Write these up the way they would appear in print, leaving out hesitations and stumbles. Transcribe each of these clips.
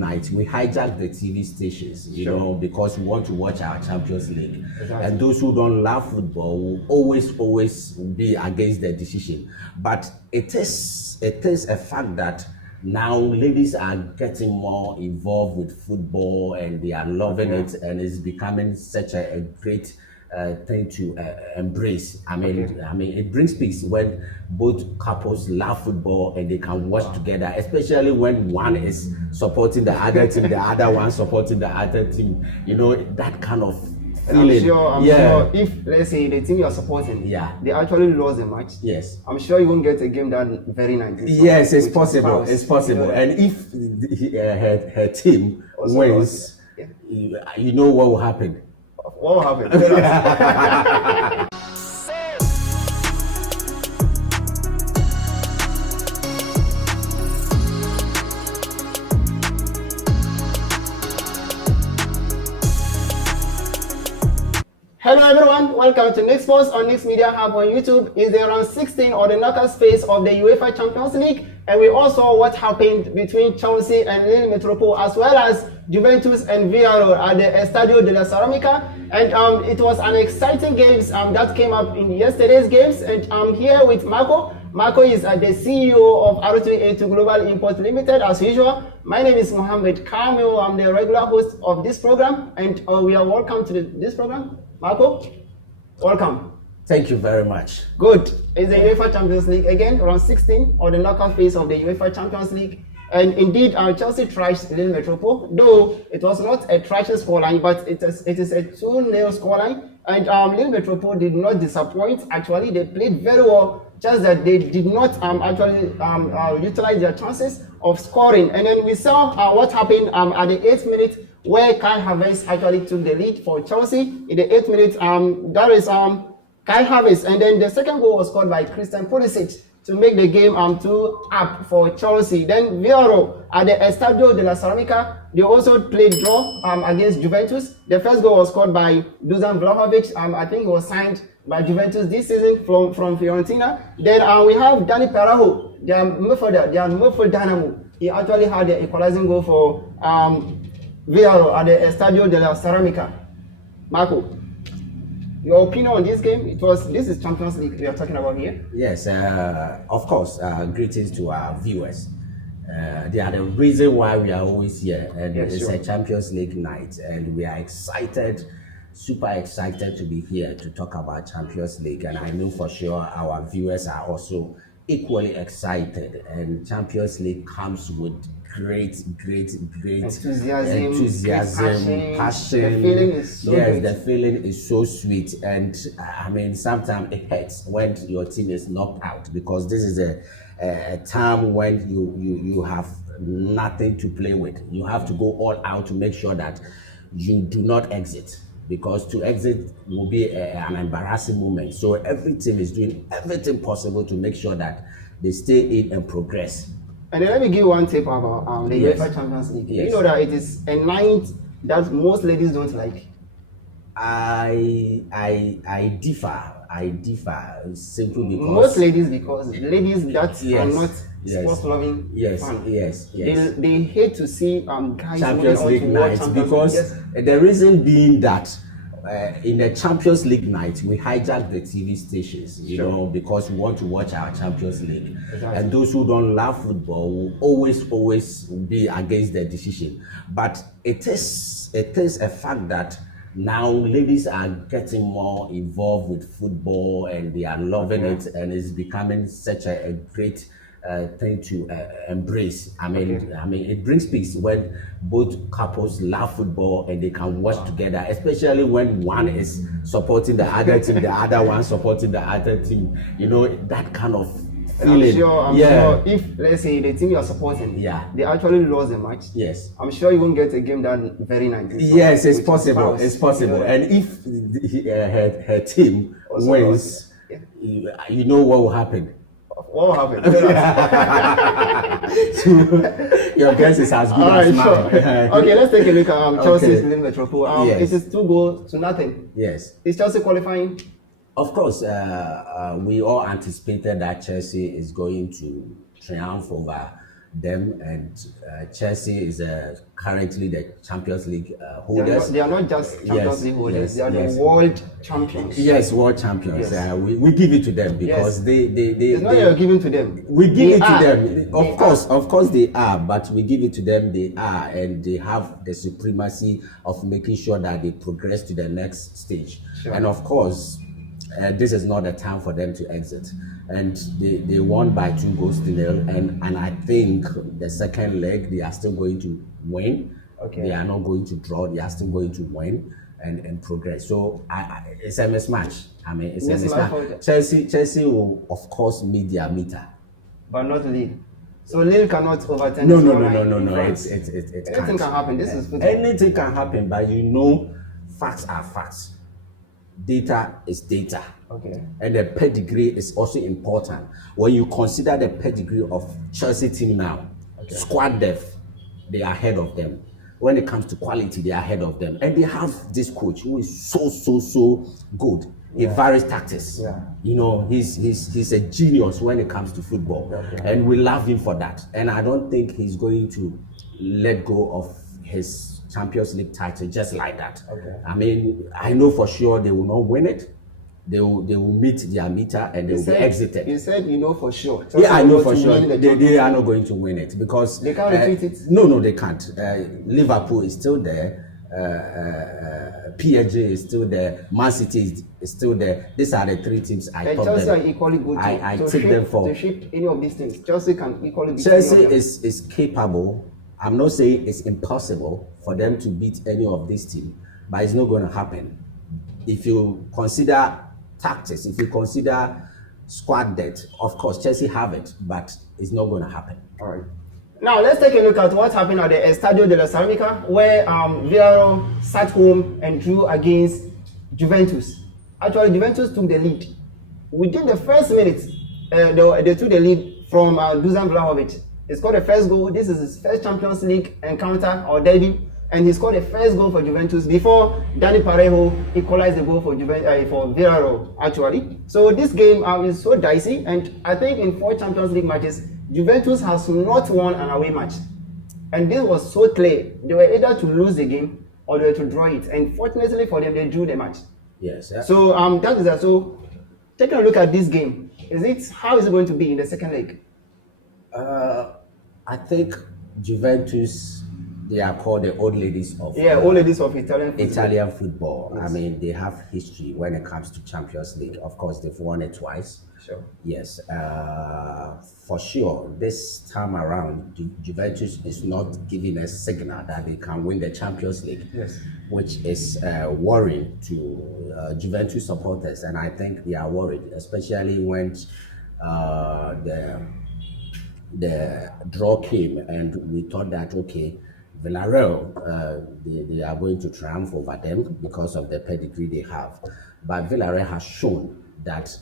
night, we hijack the TV stations, you know, because we want to watch our Champions League. Exactly. And those who don't love football will always be against the decision. But it is a fact that now ladies are getting more involved with football and they are loving it, and it's becoming such a great thing to embrace. I mean, it brings peace when both couples love football and they can watch together, especially when one is supporting the other team, the other one supporting the other team. You know, that kind of feeling. I'm sure if, let's say, the team you are supporting, they actually lost the match, I'm sure you won't get a game done very nice. Yes, it's possible. It's possible. You know, and if her team wins, you know what will happen. What will happen? Hello everyone, welcome to NICS Sports on NICS Media Hub on YouTube. It's the round 16 or the knockout phase of the UEFA Champions League, and we also saw what happened between Chelsea and Lille Metropole, as well as Juventus and Villarreal at the Estadio de la Ceramica. And it was an exciting game that came up in yesterday's games. And I'm here with Marco. Marco is the CEO of R2A2 Global Import Limited, as usual. My name is Mohammed Kamil. I'm the regular host of this program, and we are welcome to this program. Marco, welcome. Thank you very much. Good. It's the UEFA Champions League again, round 16, or the knockout phase of the UEFA Champions League. And indeed, Chelsea trashed Lille Metropole, though it was not a trashing scoreline, but it is a 2-0 scoreline. And Lille Metropole did not disappoint. Actually, they played very well, just that they did not actually utilize their chances of scoring. And then we saw what happened at the 8th minute, where Kai Havertz actually took the lead for Chelsea. In the 8th minute, that is Kai Havertz. And then the second goal was scored by Christian Pulisic to make the game 2-up for Chelsea. Then Villarreal at the Estadio de la Ceramica, they also played draw against Juventus. The first goal was scored by Dusan Vlahovic. I think he was signed by Juventus this season from Fiorentina. Then we have Dani Parejo, their midfielder dynamo. He actually had the equalizing goal for Villarreal at the Estadio de la Ceramica. Marco, your opinion on this game? This is Champions League we are talking about here. Yes, of course. Greetings to our viewers. They are the reason why we are always here, and it's a Champions League night, and we are excited, super excited to be here to talk about Champions League. And I know for sure our viewers are also equally excited. And Champions League comes with great enthusiasm, passion. The feeling is so great. The feeling is so sweet. And I mean, sometimes it hurts when your team is knocked out, because this is a time when you have nothing to play with. You have to go all out to make sure that you do not exit, because to exit will be an embarrassing moment. So every team is doing everything possible to make sure that they stay in and progress. And then let me give you one tip about the UEFA Champions League. You know that it is a night that most ladies don't like. I differ simply because most ladies, because ladies that are not sports loving they hate to see guys Champions League nights, because the reason being that in the Champions League night, we hijack the TV stations, you know, because we want to watch our Champions League. Exactly. And those who don't love football will always be against the decision. But it is a fact that now ladies are getting more involved with football and they are loving it, and it's becoming such a great thing to embrace. I mean, it brings peace when both couples love football and they can watch together, especially when one is supporting the other team, the other one supporting the other team. You know, that kind of feeling. I'm sure if, let's say, the team you are supporting, they actually lost the match, I'm sure you won't get a game done very nice. Yes, it's possible. It's possible. You know, and if her team wins, you know what will happen. What happened? Your guess is as good as mine. Okay, let's take a look at Chelsea's Lille Metropole. It is 2-0. Yes. Is Chelsea qualifying? Of course, we all anticipated that Chelsea is going to triumph over them, and Chelsea is currently the Champions League holders. They are not just Champions League holders; they are yes. the world champions. Yes, world champions. Yes. We give it to them because it's not you're giving to them. We give it to them. Of course they are, but we give it to them. They are, and they have the supremacy of making sure that they progress to the next stage. Sure. And of course, this is not the time for them to exit. And they won by 2-0, and I think the second leg they are still going to win. Okay. They are not going to draw. They are still going to win and progress. So it's a mismatch. I mean, it's a mismatch. Chelsea will of course meet their meter, but not Lille. So Lille cannot overturn. No. It Anything can happen. This is football. Anything can happen, but you know, facts are facts. Data is data. Okay. And the pedigree is also important. When you consider the pedigree of Chelsea team now, squad depth, they are ahead of them. When it comes to quality, they are ahead of them. And they have this coach who is so good. He varies tactics. Yeah. You know, he's a genius when it comes to football. Okay. And we love him for that. And I don't think he's going to let go of his Champions League title just like that. Okay. I mean, I know for sure they will not win it. They will meet their meter and they will be exited. You said you know for sure. So I know for sure they are not going to win it because they can't repeat it. No, they can't. Liverpool is still there. PSG is still there. Man City is still there. These are the three teams I thought Chelsea are equally good. I take them for. To shift any of these things. Chelsea can equally beat Chelsea is capable. I'm not saying it's impossible for them to beat any of these teams, but it's not going to happen. If you consider tactics, if you consider squad depth, of course Chelsea have it, but it's not going to happen. All right. Now let's take a look at what happened at the Estadio de la Ceramica, where Villarreal sat home and drew against Juventus. Actually, Juventus took the lead. Within the first minute, they took the lead from Dusan Vlahovic. He scored the first goal. This is his first Champions League encounter or debut, and he scored the first goal for Juventus before Dani Parejo equalized the goal for Villarreal, actually. So this game is so dicey, and I think in 4 Champions League matches, Juventus has not won an away match. And this was so clear. They were either to lose the game or they were to draw it. And fortunately for them, they drew the match. Yes. So that is that. So taking a look at this game, how is it going to be in the second leg? I think Juventus, they are called the old ladies of Italian football. Yes. I mean, they have history when it comes to Champions League. Of course, they've won it twice. Sure. Yes, for sure. This time around, Juventus is not giving a signal that they can win the Champions League. Yes. Which is worrying to Juventus supporters, and I think they are worried, especially when the draw came, and we thought that Villarreal, they are going to triumph over them because of the pedigree they have. But Villarreal has shown that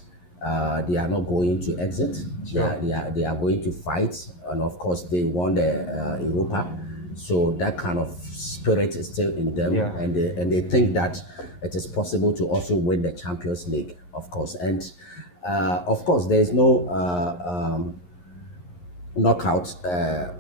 they are not going to exit. Sure. They are going to fight, and of course they won the Europa, so that kind of spirit is still in them, and they think that it is possible to also win the Champions League, of course. And of course there is no knockout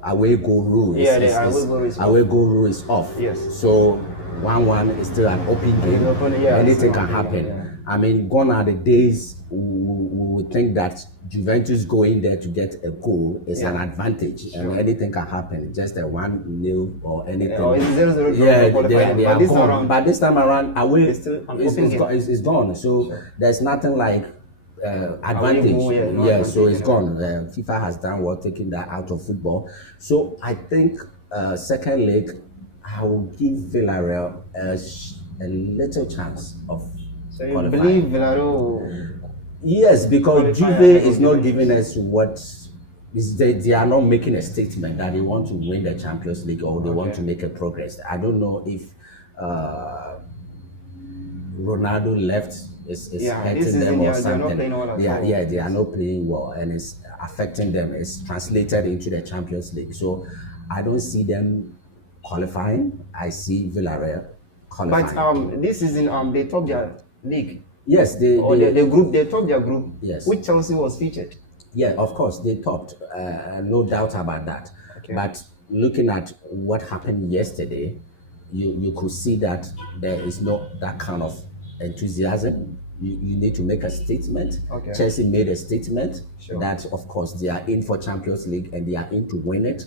away goal rule. Away goal rule is off. Yes. So 1-1 is still an open game. Anything can happen. Yeah. I mean, gone are the days we would think that Juventus going there to get a goal is an advantage, and anything can happen. Just a 1-0 or anything. Or 0-0. They are gone. But this time around, away is gone. So there's nothing like advantage. So it's gone. FIFA has done well taking that out of football. So I think second leg, I will give Villarreal a little chance of. So you believe Villarreal? Yes, because Juve is not giving us what they are not making a statement that they want to win the Champions League or they want to make a progress. I don't know if Ronaldo left is hurting them or something. They are not playing well, and it's affecting them. It's translated into the Champions League. So I don't see them qualifying. I see Villarreal qualifying. But this season, they topped their league. Yes, they topped their group. Yes, which Chelsea was featured. Yeah, of course they topped. No doubt about that. But looking at what happened yesterday, you could see that there is not that kind of enthusiasm. You need to make a statement. Chelsea made a statement that, of course, they are in for Champions League and they are in to win it.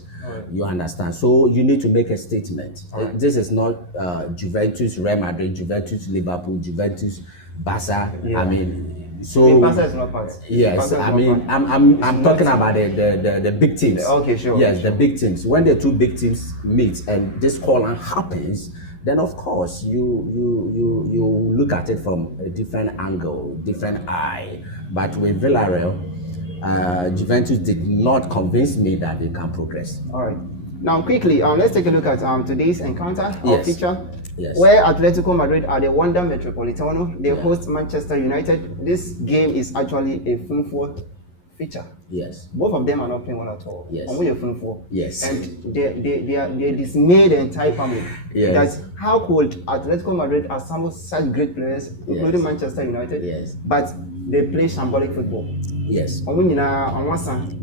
You understand? So you need to make a statement. This is not Juventus, Real Madrid, Juventus, Liverpool, Juventus, Barca. I mean, so Barca is not part. Yes, I mean, I'm talking about the big teams. Yes, the big teams. When the two big teams meet and this call-on happens, then of course you look at it from a different angle, different eye. But with Villarreal, Juventus did not convince me that they can progress. All right. Now quickly, let's take a look at today's encounter or feature. Yes. Where Atletico Madrid are the Wanda Metropolitano, they host Manchester United. This game is actually a Funfo feature. Yes. Both of them are not playing well at all. Yes. Only a Funfo. Yes. And they dismayed the entire family. Yes. That's how could Atletico Madrid assemble such great players, including Manchester United. Yes. But they play shambolic football. Yes.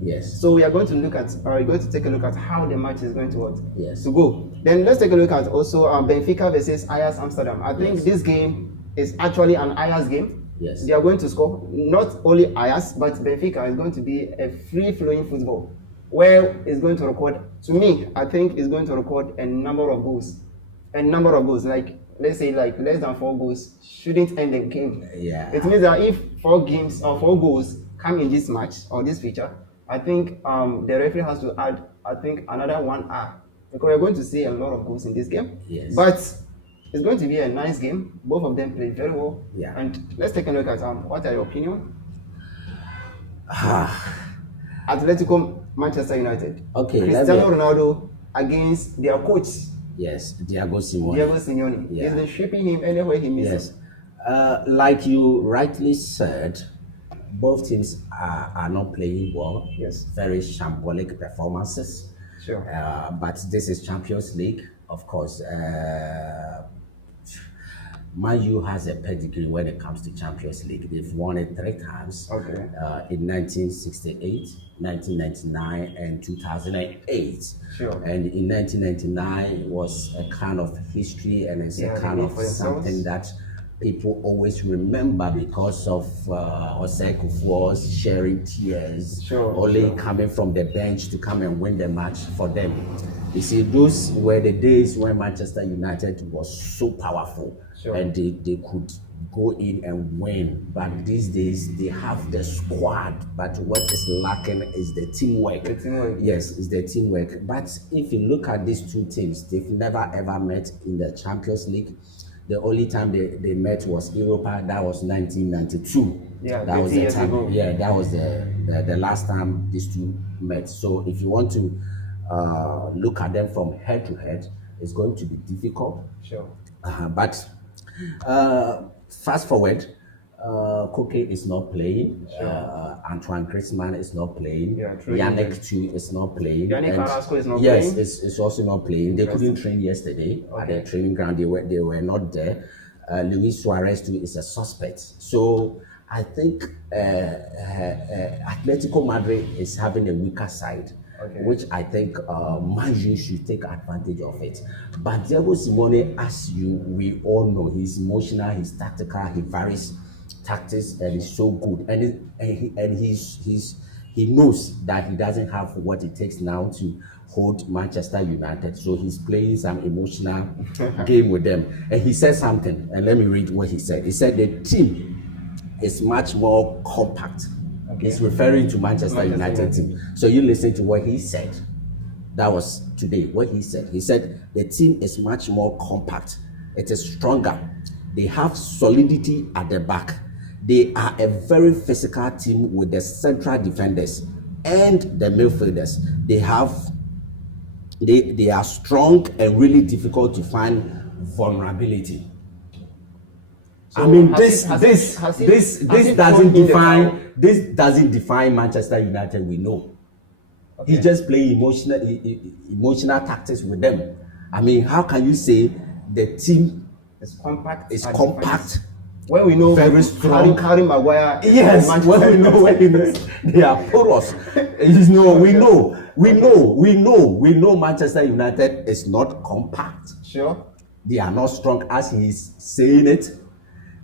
Yes. So we are going to look at, we're going to take a look at how the match is going to go. Then let's take a look at also Benfica versus Ajax Amsterdam. I think this game is actually an Ajax game. Yes. They are going to score. Not only Ajax, but Benfica is going to be a free-flowing football where it's going to record, to me, I think it's going to record a number of goals. Like, let's say like less than 4 goals shouldn't end the game. Yeah. It means that if 4 games or 4 goals come in this match or this feature, I think the referee has to add, I think, another 1 hour, because we're going to see a lot of goals in this game. Yes. But it's going to be a nice game. Both of them played very well. Yeah. And let's take a look at what are your opinion? Atletico, Manchester United. Okay. Cristiano Ronaldo against their coach. Yes, Diego Simeone. Yeah. He's been shipping him anywhere he misses. Yes. Like you rightly said, both teams are not playing well. Yes. Very shambolic performances. Sure. But this is Champions League, of course. Man U has a pedigree when it comes to Champions League. They've won it 3 times. In 1968, 1999, and 2008. Sure. And in 1999 it was a kind of history, and it's a kind of something that people always remember because of Osei Kufuor's sharing tears, only coming from the bench to come and win the match for them. You see, those were the days when Manchester United was so powerful, and they could go in and win. But these days they have the squad, but what is lacking is the teamwork. Yes, it's the teamwork. But if you look at these two teams, they've never ever met in the Champions League. The only time they met was Europa. That was 1992. Yeah, that was the time. Ago. Yeah, that was the last time these two met. So if you want to look at them from head to head, it's going to be difficult. Sure. But fast forward, Koke is not playing. Antoine Griezmann is not playing. Yannick too is not playing. Yannick Carrasco is not playing. Yes, it's also not playing. They couldn't train yesterday at the training ground. They were not there. Luis Suarez too is a suspect. So I think Atletico Madrid is having a weaker side. Which I think Man U should take advantage of it. But Diego Simeone, as we all know, he's emotional, he's tactical, he varies tactics, and he's so good. And he knows that he doesn't have what it takes now to hold Manchester United. So he's playing some emotional game with them. And he said something, and let me read what he said. He said the team is much more compact. He's referring to Manchester United team. So you listen to what he said. That was today, what he said. He said the team is much more compact. It is stronger. They have solidity at the back. They are a very physical team with the central defenders and the midfielders. They are strong and really difficult to find vulnerability. So I mean, this doesn't define Manchester United. We know. He's just playing emotional tactics with them. I mean, how can you say the team is compact? when we know very strong. Harry Maguire. Yes, when we know they are porous. We know Manchester United is not compact. Sure. They are not strong as he is saying it.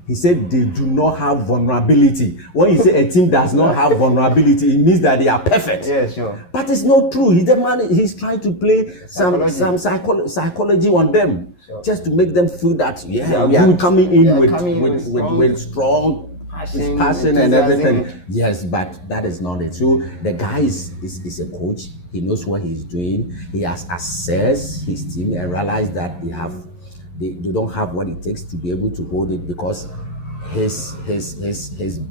He said they do not have vulnerability. When you say a team does not have vulnerability, it means that they are perfect. Yeah, sure. But it's not true. He's trying to play some psychology on them, just to make them feel that we are coming in with strong passion and everything. Yes, but that is not it. So the guy is a coach. He knows what he's doing. He has assessed his team and realized that they don't have what it takes to be able to hold it, because his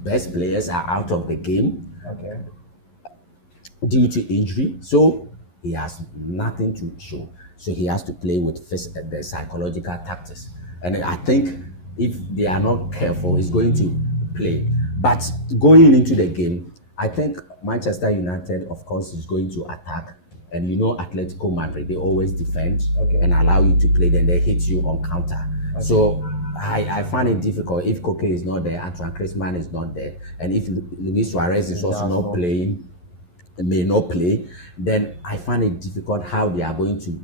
best players are out of the game due to injury. So he has nothing to show. So he has to play with the psychological tactics. And I think if they are not careful, he's going to play. But going into the game, I think Manchester United, of course, is going to attack. And you know, Atletico Madrid, they always defend and allow you to play, then they hit you on counter. So I find it difficult if Koke is not there, Antoine Griezmann is not there, and if Luis Suarez is also not playing, may not play, then I find it difficult how they are going to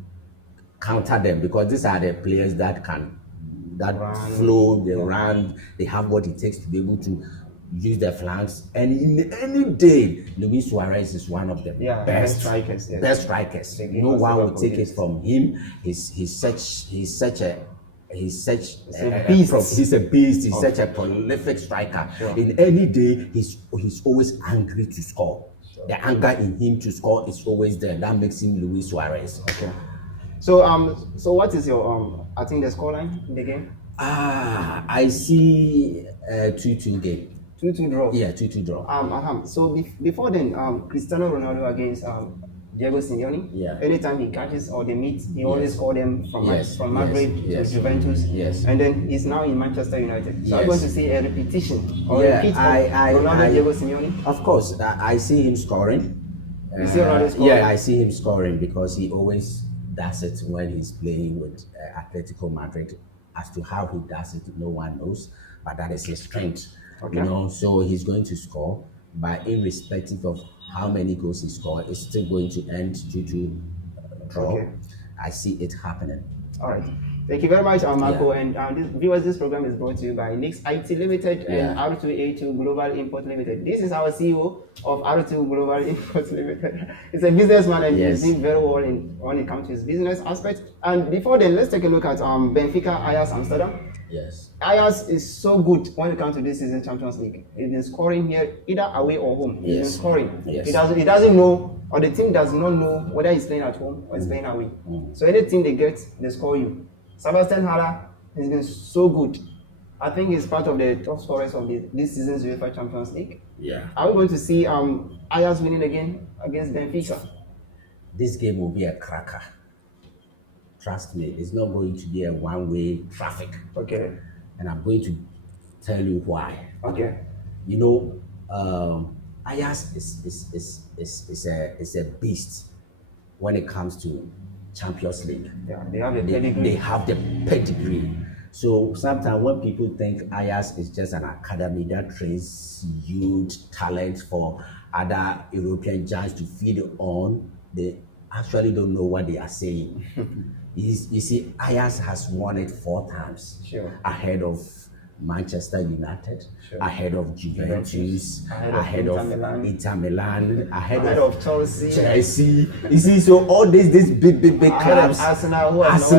counter them, because these are the players that can flow, they run, they have what it takes to be able to use their flanks, and in any day, Luis Suarez is one of the best strikers. Best strikers. No one will take it from him. He's a beast. He's such a prolific striker. In any day, he's always angry to score. The anger in him to score is always there. That makes him Luis Suarez. So what is your I think the scoreline in the game? I see a 2-2 game. 2-2 draw. Yeah, 2-2 draw. So before then, Cristiano Ronaldo against Diego Simeone. Yeah. Anytime he catches or they meet, he always call them from Madrid to Juventus. Yes. And then he's now in Manchester United. So I'm going to see a repetition or repeat of Ronaldo Diego Simeone. Of course, I see him scoring. You see Ronaldo scoring? Yeah, I see him scoring because he always does it when he's playing with Atletico Madrid. As to how he does it, no one knows, but that is his strength. You know, so he's going to score, but irrespective of how many goals he scores, it's still going to end 2-2 draw. I see it happening. All right. Thank you very much, Marco. And viewers, this program is brought to you by NICS IT Limited and R2A2 Global Import Limited. This is our CEO of R2 Global Import Limited. He's a businessman and he's doing very well when it comes to his business aspect. And before then, let's take a look at Benfica Ajax Amsterdam. Yes. Ajax is so good when it comes to this season Champions League. He's been scoring here either away or home. He's been scoring. Yes. He doesn't know, or the team does not know whether he's playing at home or he's playing away. So anything they get, they score you. Sebastian Haller has been so good. I think he's part of the top scorers of this season's UEFA Champions League. Yeah. Are we going to see Ajax winning again against Benfica? This game will be a cracker. Trust me, it's not going to be a one-way traffic. Okay. And I'm going to tell you why. Okay. You know, Ajax is a beast when it comes to Champions League. Yeah, they have the pedigree. They have the pedigree. So sometimes when people think Ajax is just an academy that trains youth talent for other European giants to feed on, they actually don't know what they are saying. You see, Ajax has won it 4 times, ahead of Manchester United, ahead of Juventus, ahead of Inter Milan, ahead of Chelsea. You see, so all these big clubs, Arsenal who has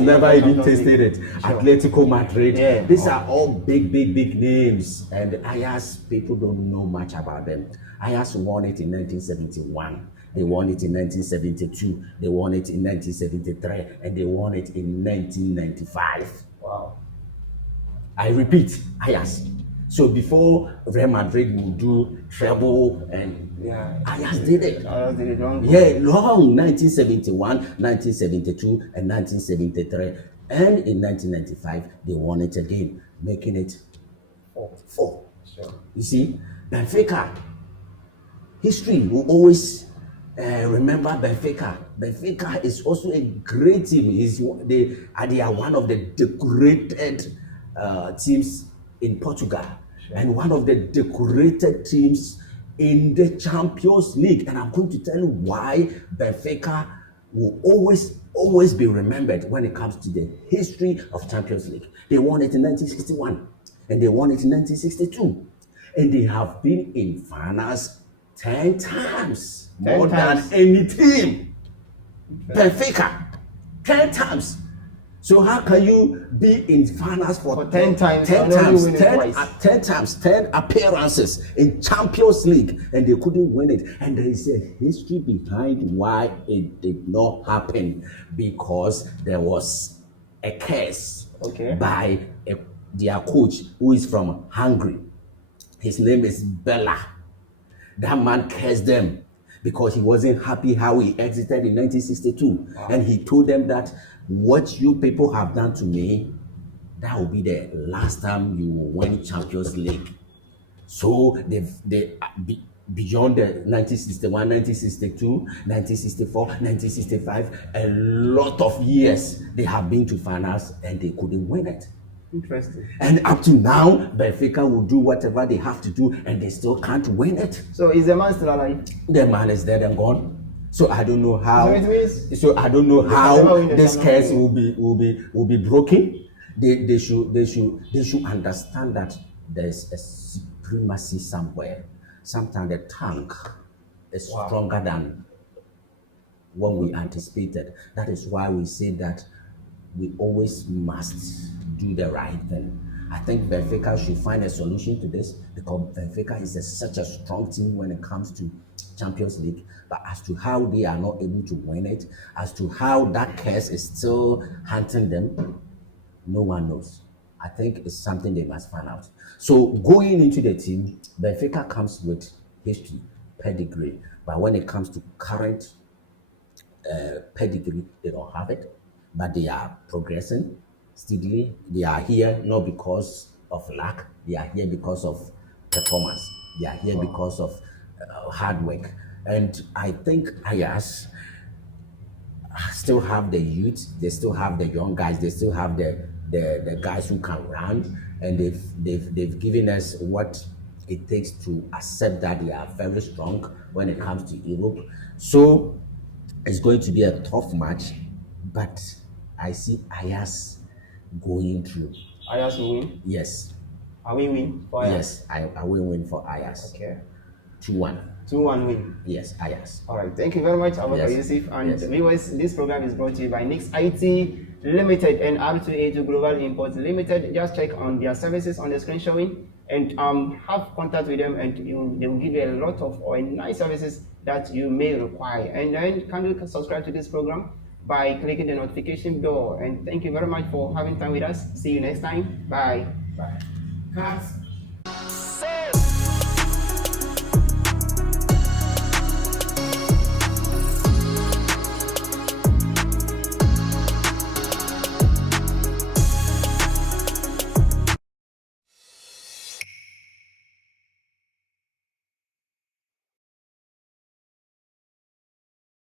never even tasted it, Atletico Madrid, these are all big names, and Ajax, people don't know much about them. Ajax won it in 1971. They won it in 1972, they won it in 1973, and they won it in 1995. Wow. I repeat, Ajax. So before Real Madrid would do treble, and Ajax did it. Long 1971, 1972, and 1973. And in 1995, they won it again, making it 4. You see, Benfica, history will always remember Benfica. Benfica is also a great team. They are one of the decorated teams in Portugal, and one of the decorated teams in the Champions League. And I'm going to tell you why Benfica will always be remembered when it comes to the history of Champions League. They won it in 1961 and they won it in 1962, and they have been in finals 10 times, more than any team. Benfica 10 times. So how can you be in finals for 10 times, 10 appearances in Champions League, and they couldn't win it? And there is a history behind why it did not happen, because there was a curse by their coach, who is from Hungary. His name is Bella. That man cursed them because he wasn't happy how he exited in 1962. And he told them that what you people have done to me, that will be the last time you will win Champions League. So they beyond the 1961, 1962, 1964, 1965, a lot of years they have been to finals and they couldn't win it. Interesting. And up to now, Benfica will do whatever they have to do, and they still can't win it. So is the man still alive? The man is dead and gone. So I don't know how. So it means. So I don't know how this case will be broken. They should understand that there's a supremacy somewhere. Sometimes the tank is stronger than what we anticipated. That is why we say that we always must do the right thing. I think Benfica should find a solution to this, because Benfica is such a strong team when it comes to Champions League. But as to how they are not able to win it, as to how that curse is still hunting them, no one knows. I think it's something they must find out. So going into the team, Benfica comes with history, pedigree. But when it comes to current pedigree, they don't have it. But they are progressing steadily. They are here not because of luck. They are here because of performance. They are here because of hard work. And I think Ajax still have the youth. They still have the young guys. They still have the guys who can run. And they've given us what it takes to accept that they are very strong when it comes to Europe. So it's going to be a tough match, but I see Ajax going through. Ajax will win? Yes. Are we win for Ajax? Yes, I will win for Ajax. Okay. 2-1. 2-1 win? Yes, Ajax. All right. Thank you very much, Abubakar Yusuf. And viewers, this program is brought to you by NICS IT Limited and R2A2 Global Imports Limited. Just check on their services on the screen showing, and have contact with them, and they will give you a lot of nice services that you may require. And then kindly subscribe to this program by clicking the notification bell. And thank you very much for having time with us. See you next time. Bye. Bye. Cut.